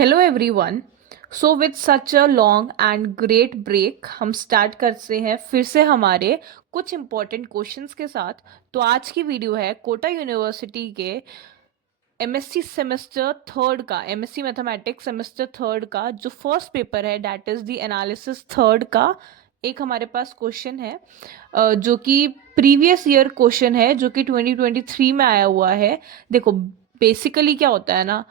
Hello everyone. So with such a long and great break हम start करते हैं फिर से हमारे कुछ इंपॉर्टेंट क्वेश्चंस के साथ। तो आज की वीडियो है कोटा यूनिवर्सिटी के एमएससी सेमेस्टर थर्ड का, एमएससी मैथमेटिक्स सेमेस्टर थर्ड का जो फर्स्ट पेपर है, that is the analysis third का। एक हमारे पास क्वेश्चन है जो कि प्रीवियस ईयर क्वेश्चन है, जो कि 2023 में आया हुआ है। देखो, बेसिकली क्या होता है ना,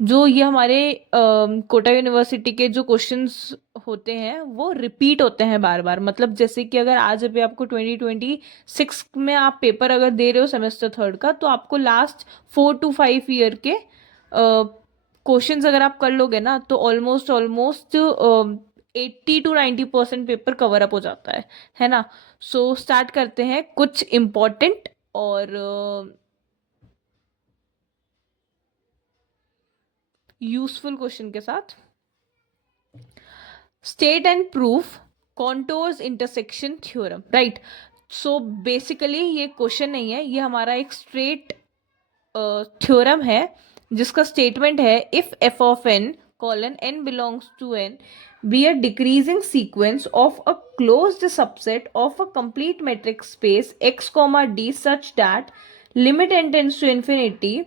जो ये हमारे कोटा यूनिवर्सिटी के जो क्वेश्चंस होते हैं वो रिपीट होते हैं बार बार। मतलब जैसे कि अगर आज अभी आपको 2026 में आप पेपर अगर दे रहे हो सेमेस्टर थर्ड का, तो आपको लास्ट 4 to 5 ईयर के क्वेश्चंस अगर आप कर लोगे ना, तो almost almost 80 to 90% paper cover up हो जाता है ना। सो स्टार्ट करते हैं कुछ इम्पोर्टेंट और यूजफुल क्वेश्चन के साथ। State and proof contours intersection theorem, right. So basically ये क्वेश्चन नहीं है, ये हमारा एक स्ट्रेट थ्योरम है जिसका स्टेटमेंट है if F of N colon N belongs to N be a decreasing sequence of a closed subset of a complete metric space X comma D such that limit N tends to infinity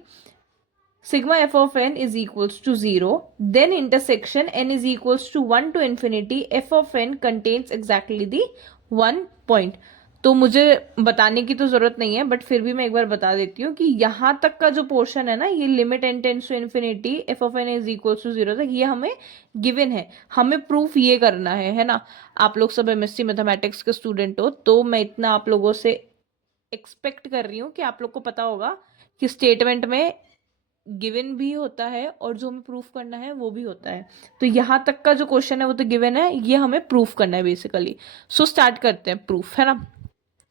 sigma f of n is equals to 0, then intersection n is equals to 1 to infinity f of n contains exactly the 1 point। तो मुझे बताने की तो ज़रूरत नहीं है, but फिर भी मैं एक बार बता देती हूँ कि यहाँ तक का जो पोर्शन है ना, ये limit N tends to infinity F of N is equals to 0 तक, ये हमें गिवन है। हमें प्रूफ ये करना है ना। आप लोग सब एमएससी मैथमेटिक्स के स्टूडेंट हो, तो मैं इतना आप लोगों से एक्सपेक्ट कर रही हूँ कि आप लोग को पता होगा कि स्टेटमेंट में गिवन भी होता है और जो हमें प्रूफ करना है वो भी होता है। तो यहाँ तक का जो क्वेश्चन है वो तो गिवन है, ये हमें प्रूफ करना है बेसिकली। सो स्टार्ट करते हैं प्रूफ, है ना।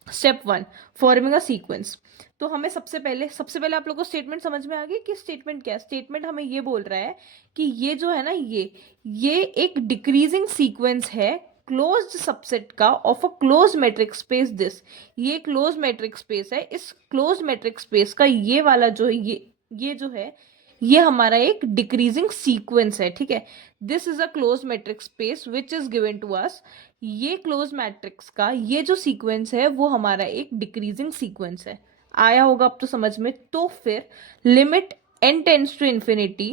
Step 1, forming a sequence. तो हमें सबसे पहले आप लोग को स्टेटमेंट समझ में आ गई कि स्टेटमेंट क्या है। स्टेटमेंट हमें ये बोल रहा है कि ये जो है ना, ये एक डिक्रीजिंग सीक्वेंस है क्लोज्ड सबसेट का of a close matric space this. ये क्लोज मैट्रिक स्पेस है, इस क्लोज मैट्रिक स्पेस का ये वाला जो है, ये जो है, ये हमारा एक डिक्रीजिंग सीक्वेंस है, ठीक है। This is a close matrix space which is given to us. ये क्लोज मैट्रिक्स का ये जो सीक्वेंस है वो हमारा एक डिक्रीजिंग सीक्वेंस है। आया होगा अब तो समझ में। तो फिर limit n tends to infinity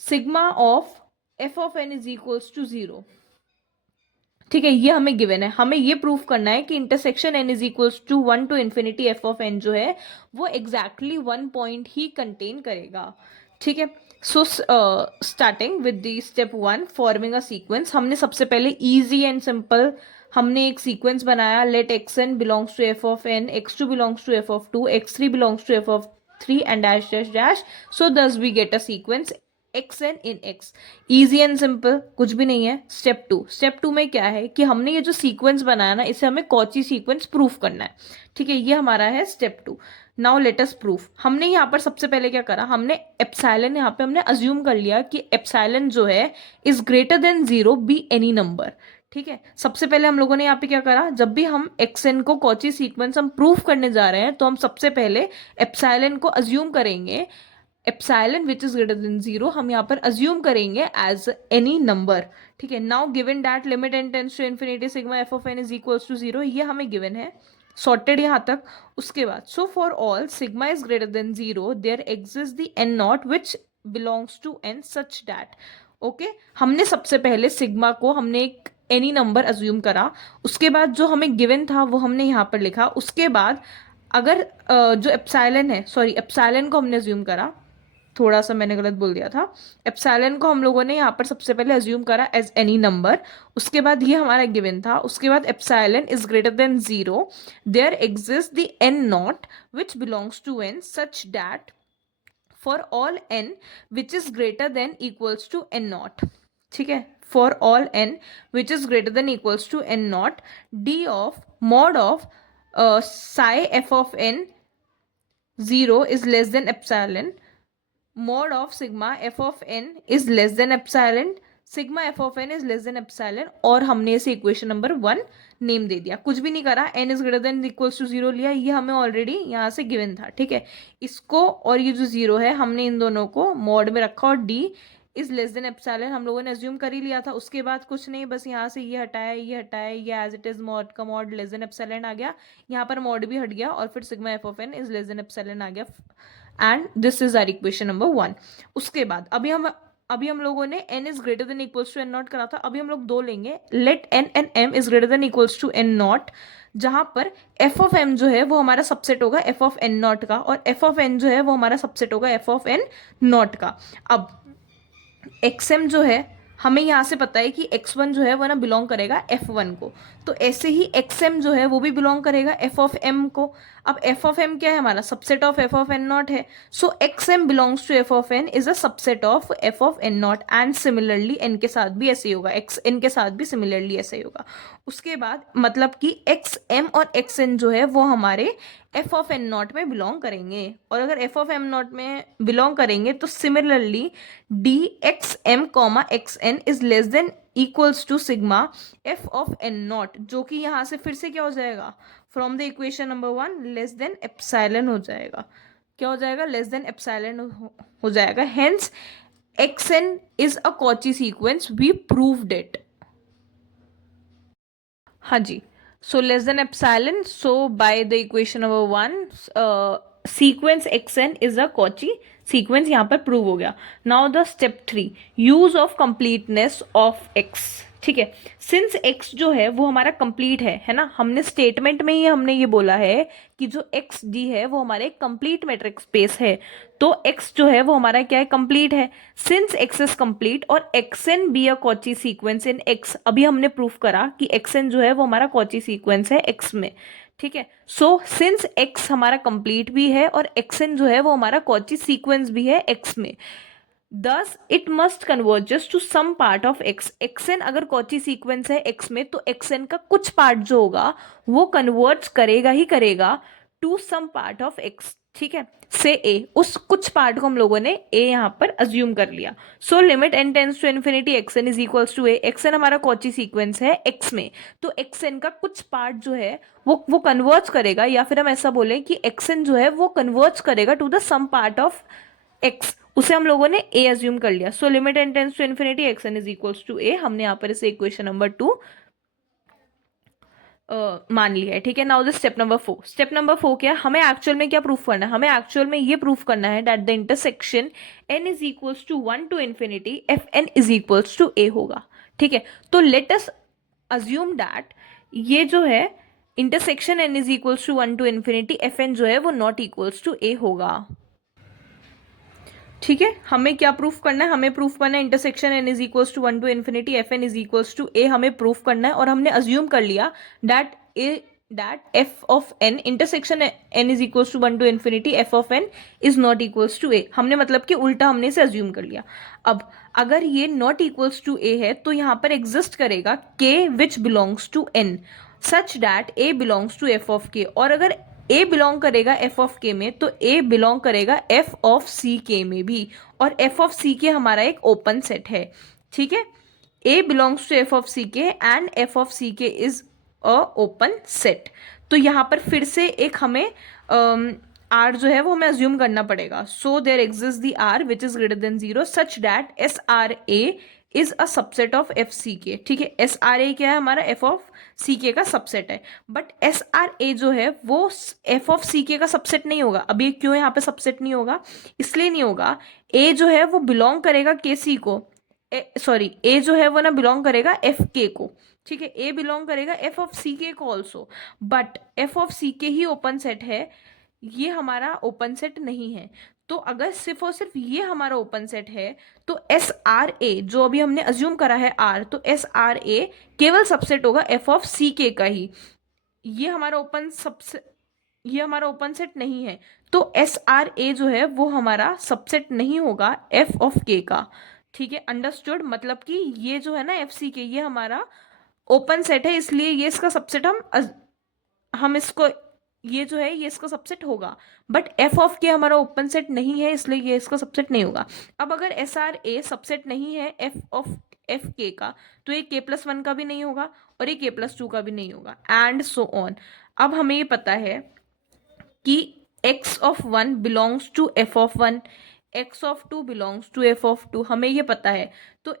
sigma of F of N is equals to 0, ठीक है। ये हमें गिवन है, हमें ये प्रूफ करना है कि intersection n is equals to 1 to infinity F of n जो है वो एग्जैक्टली 1 पॉइंट ही कंटेन करेगा, ठीक है। So starting with the step 1, forming a sequence. हमने सबसे पहले इजी एंड सिंपल हमने एक सीक्वेंस बनाया। Let x n belongs to F of n, x two belongs to F of two, x three belongs to F of three and dash dash dash. So thus we get a sequence x n in x. Easy and simple, कुछ भी नहीं है। Step to में क्या है कि हमने ये जो सीक्वेंस बनाया ना, इसे हमें कॉची सीक्वेंस प्रूफ करना है, ठीक है। ये हमारा है step 2। Now let us proof. हमने यहाँ पर सबसे पहले क्या करा, हमने एप्सिलॉन यहाँ पे हमने अज्यूम कर लिया कि एप्सिलॉन जो है is greater than 0 be any number, ठीक है। सबसे पहले हम लोगों ने यहाँ पे क्या करा, जब भी हम एक्स एन को कॉची सीक्वेंस हम प्रूफ करने जा रहे हैं, तो हम सबसे पहले एप्सिलॉन को अज्यूम करेंगे। Epsilon which is greater than 0 हम यहाँ पर अज्यूम करेंगे एज एनी नंबर, ठीक है। Now given that limit N tends to infinity sigma F of N is equals to 0, ये हमें गिवन है। सॉर्टेड यहाँ तक। उसके बाद so for all sigma is greater than 0 there exist the N naught which belongs to N such that, okay. हमने सबसे पहले सिग्मा को हमने एक एनी नंबर अज्यूम करा। उसके बाद जो हमें गिवन था वो हमने यहाँ पर लिखा। उसके बाद अगर जो एप्सिलॉन है, सॉरी, एप्सिलॉन को हमने अज्यूम करा, थोड़ा सा मैंने गलत बोल दिया था। एप्सिलॉन को हम लोगों ने यहाँ पर सबसे पहले अज्यूम करा एज एनी नंबर। उसके बाद ये हमारा गिवन था। उसके बाद epsilon is greater than 0 there exist the N naught which belongs to N such that for all N which is greater than equals to N naught, ठीक है। For all N which is greater than equals to N naught D of mod of psi F of N 0 is less than epsilon, mod of sigma f of n is less than epsilon, sigma f of n is less than epsilon, और हमने इसे equation number 1 name दे दिया। कुछ भी नहीं करा, n is greater than equals to 0 लिया, ये हमें ऑलरेडी यहाँ से गिवन था, ठीक है। इसको और ये जो 0 है हमने इन दोनों को मॉड में रखा और d is less than epsilon हम लोगों ने अज्यूम कर ही लिया था। उसके बाद कुछ नहीं, बस यहाँ से ये हटाया, ये एज इट इज मॉड का मॉड लेस देन एप्सिलॉन आ गया, यहाँ पर मॉड भी हट गया और फिर sigma F of N is less than epsilon आ गया, and this is our equation number 1। उसके बाद अभी हम लोगों ने n is greater than equals to N not करा था, अभी हम लोग दो लेंगे, let n and m is greater than equals to N not, जहां पर f ऑफ m जो है वो हमारा सबसेट होगा f ऑफ n नॉट का, और f ऑफ n जो है वो हमारा सबसेट होगा f ऑफ n नॉट का। अब xm जो है हमें यहाँ से पता है कि x1 जो है वो ना बिलोंग करेगा f1 को, तो ऐसे ही xm जो है वो भी बिलोंग करेगा f ऑफ m को। अब f ऑफ m क्या है, हमारा subset of f of n naught है, so xm belongs to f of n is a subset of f of n naught, and similarly n के साथ भी ऐसे ही होगा, xn के साथ भी सिमिलरली ऐसे ही होगा। उसके बाद मतलब कि xm और xn जो है वो हमारे f ऑफ n नॉट में बिलोंग करेंगे, और अगर f ऑफ m नॉट में बिलोंग करेंगे तो similarly D X M comma X N is less than equals to sigma F of N naught, जो कि यहां से फिर से क्या हो जाएगा, from the equation number 1 less than epsilon हो जाएगा। क्या हो जाएगा, लेस देन एप्सिलॉन हो जाएगा। Hence x N is a Cauchy sequence, we proved it. हाँ जी, so less than epsilon, so by the equation number 1 sequence x N is a Cauchy sequence, यहाँ पर प्रूव हो गया। Now the step 3, use of completeness of x. ठीक है, since x जो है वो हमारा कंप्लीट है ना, हमने स्टेटमेंट में ही हमने ये बोला है कि जो एक्स डी है वो हमारे कंप्लीट मैट्रिक स्पेस है, तो एक्स जो है वो हमारा क्या है, कंप्लीट है। सिंस एक्स इज कंप्लीट और X N be a Cauchy sequence in X, अभी हमने प्रूफ करा कि एक्स एन जो है वो हमारा कॉची सीक्वेंस है एक्स में। ठीक है, सो सिंस एक्स हमारा कंप्लीट भी है और एक्स एन जो है वो हमारा कॉची सीक्वेंस भी है एक्स में, thus it must converges to some part of X. X N अगर कॉची सीक्वेंस है एक्स में तो एक्स एन का कुछ पार्ट जो होगा वो कन्वर्ट्स करेगा ही करेगा to some part of x. ठीक है, से ए, उस कुछ पार्ट को हम लोगों ने ए यहाँ पर अज्यूम कर लिया। So limit N tends to infinity x N is equals to A, X N हमारा कॉची सीक्वेंस है एक्स में, तो एक्स एन का कुछ पार्ट जो है वो कन्वर्ट्स करेगा, या फिर हम ऐसा बोले कि एक्स एन जो है वो कन्वर्ट्स करेगा to the sum part of x, उसे हम लोगों ने ए अज्यूम कर लिया। So limit N tends to infinity x N is equals to a, हमने यहाँ पर इसे इक्वेशन नंबर 2 मान लिया है। ठीक है, now the step number 4। Step number 4 क्या, हमें एक्चुअल में क्या प्रूफ करना है, हमें एक्चुअल में ये प्रूफ करना है that the intersection n is equals to 1 to infinity F n is equals to a होगा। ठीक है, तो लेट अस अज्यूम दैट ये जो है intersection n is equals to 1 to infinity F N जो है वो नॉट इक्वल्स टू ए होगा। ठीक है, हमें क्या प्रूफ करना है, हमें प्रूफ करना है intersection n is equals to 1 to infinity F n is equals to a, हमें प्रूफ करना है, और हमने अज्यूम कर लिया that f of n intersection n is equals to 1 to infinity F of N is not equals to a, हमने मतलब कि उल्टा हमने इसे अज्यूम कर लिया। अब अगर ये नॉट इक्वल्स टू ए है तो यहाँ पर एग्जिस्ट करेगा k which belongs to n such that a belongs to f of k, और अगर a बिलोंग करेगा f ऑफ k में तो a बिलोंग करेगा f ऑफ c k में भी, और f ऑफ c k हमारा एक ओपन सेट है। ठीक है, a belongs to f of c k and f of c k is a open set. तो यहाँ पर फिर से एक हमें r जो है वो हमें अज्यूम करना पड़ेगा। So there exist the r which is greater than 0 such that S are A is a subset of F C K. ठीक है, एस आर ए क्या है, हमारा एफ ऑफ सी के का सबसेट है, बट एस आर ए जो है वो एफ ऑफ सी के का सबसेट नहीं होगा। अभी क्यों यहाँ पे सबसेट नहीं होगा, इसलिए नहीं होगा, ए जो है वो बिलोंग करेगा के सी को, सॉरी ए जो है वो ना बिलोंग करेगा एफ के को। ठीक है, ए बिलोंग करेगा एफ ऑफ सी के को ऑल्सो, बट एफ ऑफ सी के ही ओपन सेट है, ये हमारा ओपन सेट नहीं है। तो अगर सिर्फ और सिर्फ ये हमारा ओपन सेट है तो एस आर ए जो अभी हमने अज्यूम करा है आर, तो एस आर ए केवल सबसेट होगा एफ ऑफ सी के का ही, ये हमारा ओपन सबसे ये हमारा ओपन सेट नहीं है, तो एस आर ए जो है वो हमारा सबसेट नहीं होगा एफ ऑफ के का। ठीक है, अंडरस्टूड, मतलब कि ये जो है ना एफ सी के ये हमारा ओपन सेट है, इसलिए ये इसका सबसेट हम इसको ये जो है ये इसका सबसेट होगा, बट एफ ऑफ के हमारा ओपन सेट नहीं है इसलिए ये इसका सबसेट नहीं होगा। अब अगर एस आर ए सबसेट नहीं है एफ ऑफ एफ के का तो ये k+1 का भी नहीं होगा और ये k+2 का भी नहीं होगा, एंड सो ऑन। अब हमें ये पता है कि x of 1 belongs to f of 1, X of two belongs to F of two, हमें ये पता है। तो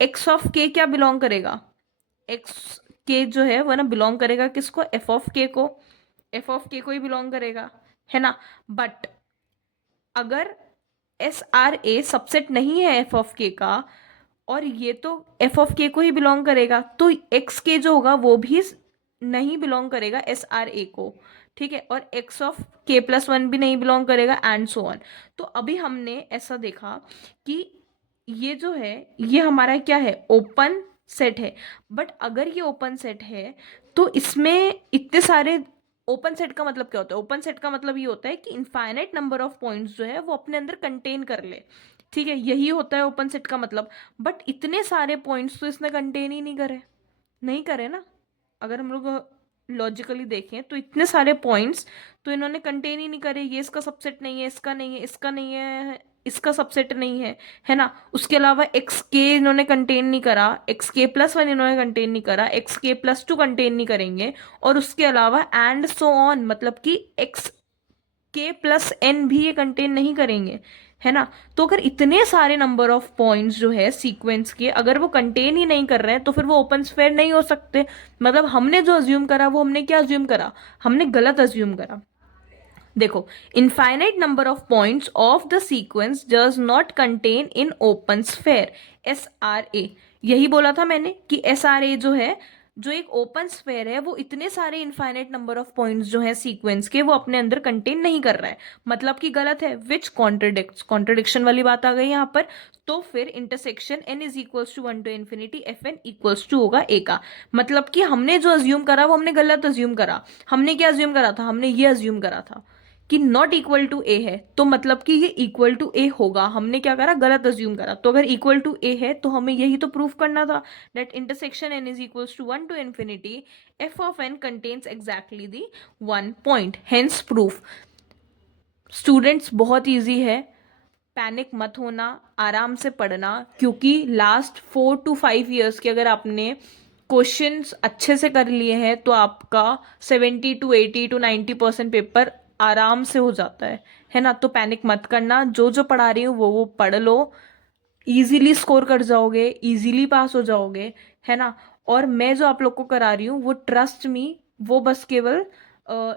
एक्स ऑफ के क्या बिलोंग करेगा, एक्स के जो है वो ना बिलोंग करेगा किसको, एफ ऑफ के को, एफ ऑफ के को ही बिलोंग करेगा, है ना। बट अगर एस आर ए सबसेट नहीं है एफ ऑफ के का, और ये तो एफ ऑफ के को ही बिलोंग करेगा, तो एक्स के जो होगा वो भी नहीं बिलोंग करेगा एस आर ए को, ठीक है। और एक्स ऑफ के प्लस वन भी नहीं बिलोंग करेगा, एंड सो ऑन। तो अभी हमने ऐसा देखा कि ये जो है ये हमारा क्या है, ओपन सेट है। बट अगर ये ओपन सेट है तो इसमें इतने सारे, ओपन सेट का मतलब क्या होता है, ओपन सेट का मतलब ये होता है कि इनफाइनाइट नंबर ऑफ पॉइंट्स जो है वो अपने अंदर कंटेन कर ले, ठीक है, यही होता है ओपन सेट का मतलब। बट इतने सारे पॉइंट्स तो इसने कंटेन ही नहीं करे, नहीं करे ना। अगर हम लोग लॉजिकली देखें तो इतने सारे पॉइंट्स तो इन्होंने कंटेन ही नहीं करे, ये इसका सबसेट नहीं है, इसका नहीं है, इसका नहीं है, इसका सबसेट नहीं है ना। उसके अलावा एक्स के इन्होंने कंटेन नहीं करा, एक्स के प्लस वन इन्होंने कंटेन नहीं करा, एक्स के प्लस टू कंटेन नहीं करेंगे, और उसके अलावा एंड सो ऑन, मतलब कि एक्स के प्लस एन भी ये कंटेन नहीं करेंगे, है ना। तो अगर इतने सारे नंबर ऑफ पॉइंट्स जो है सीक्वेंस के अगर वो कंटेन ही नहीं कर रहे हैं तो फिर वो ओपन स्फेयर नहीं हो सकते। मतलब हमने जो अज्यूम करा वो हमने क्या अज्यूम करा, हमने गलत अज्यूम करा। देखो, infinite number of points of the sequence does not contain in open sphere, s are a. यही बोला था मैंने कि एस आर ए जो है, जो एक ओपन स्फेयर है, वो इतने सारे इनफाइनाइट नंबर ऑफ पॉइंट्स जो है सीक्वेंस के वो अपने अंदर कंटेन नहीं कर रहा है, मतलब कि गलत है, विच कॉन्ट्रडिक्ट्स, कॉन्ट्रडिक्शन वाली बात आ गई यहाँ पर। तो फिर intersection N is equals to one to infinity F N equals to होगा ए का। मतलब कि हमने जो अज्यूम करा वो हमने गलत अज्यूम करा। हमने क्या अज्यूम करा था, हमने ये अज्यूम करा था कि नॉट इक्वल टू ए है, तो मतलब कि ये इक्वल टू ए होगा, हमने क्या करा, गलत अज्यूम करा। तो अगर इक्वल टू ए है तो हमें यही तो प्रूफ करना था, that intersection N is equals to one to infinity F of N contains exactly the one point, hence proof. Students बहुत ईजी है, पैनिक मत होना, आराम से पढ़ना, क्योंकि लास्ट 4 to 5 years के अगर आपने क्वेश्चंस अच्छे से कर लिए हैं तो आपका 70 to 80 to 90% पेपर आराम से हो जाता है ना। तो पैनिक मत करना, जो जो पढ़ा रही हूँ वो पढ़ लो, इजीली स्कोर कर जाओगे, इजीली पास हो जाओगे, है ना। और मैं जो आप लोग को करा रही हूँ वो ट्रस्ट मी, वो बस केवल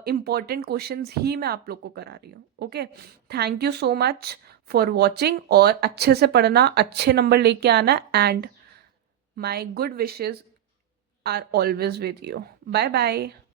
इम्पॉर्टेंट क्वेश्चंस ही मैं आप लोग को करा रही हूँ। Okay, thank you so much for watching, और अच्छे से पढ़ना, अच्छे नंबर लेके आना, and my good wishes are always with you. Bye bye.